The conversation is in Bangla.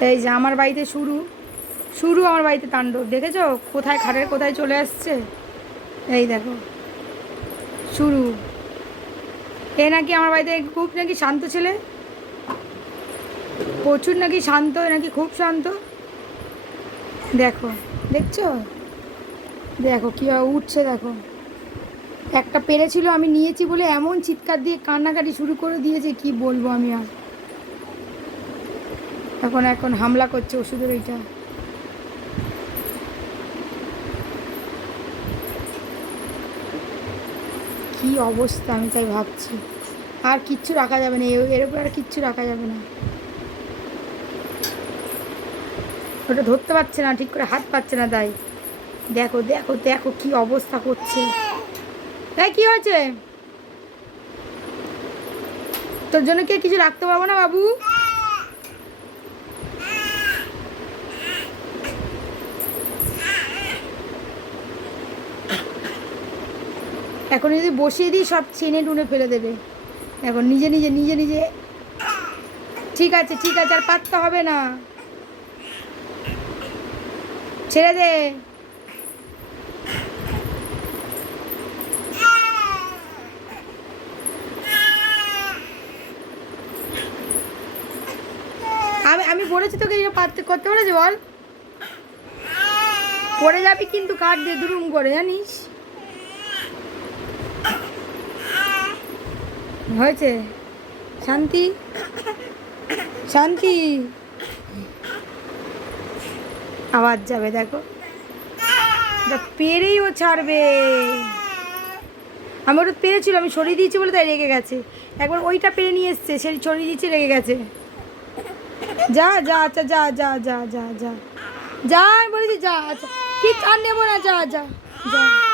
এই যে আমার বাড়িতে শুরু। শুরু আমার বাড়িতে তাণ্ডব, দেখেছ? কোথায় খাটের কোথায় চলে আসছে? এই দেখো। শুরু। এ নাকি আমার বাড়িতে খুব নাকি শান্ত ছেলে? প্রচুর নাকি শান্ত নাকি খুব শান্ত। দেখো, দেখছ? দেখো কীভাবে উঠছে, দেখো। একটা পেরেছিল আমি নিয়েছি বলে এমন চিৎকার দিয়ে কান্নাকাটি শুরু করে দিয়েছে, কি বলব আমি আর? এখন এখন হামলা করছে ওষুধের ওইটা। কি অবস্থা, আমি তাই ভাবছি। আর কিচ্ছু রাখা যাবে না এর উপর আর কিচ্ছু রাখা যাবে না। ওটা ধরতে পারছে না, ঠিক করে হাত পাচ্ছে না তাই। দেখো দেখো দেখো কি অবস্থা করছে। তাই কি হয়েছে? তোর জন্য কি কিছু রাখতে পারব না বাবু? এখন যদি বসিয়ে দিই, সব চেনে টুনে ফেলে দেবে। এখন নিজে নিজে নিজে নিজে। ঠিক আছে ঠিক আছে, আর পাততে হবে না। ছেড়ে দে। আমি আমি বলেছি তোকে এটা পারতে, করতে বলেছি, বল। পড়ে যাবি কিন্তু কাঠ দিয়ে দুরুম করে, জানিস? হয়েছে? শান্তি? শান্তি? আওয়াজ যাবে, দেখো। পেরেই ও ছাড়বে। আমি ওটা পেরেছিল আমি সরিয়ে দিয়েছি বলে তাই রেগে গেছে। একবার ওইটা পেরে নিয়ে এসছে সেই সরিয়ে দিয়েছি, রেগে গেছে। যা যা আচ্ছা যা যা যা যা যা। যা বলেছি, যা আচ্ছা। ঠিক আর নেব না যা যা যা।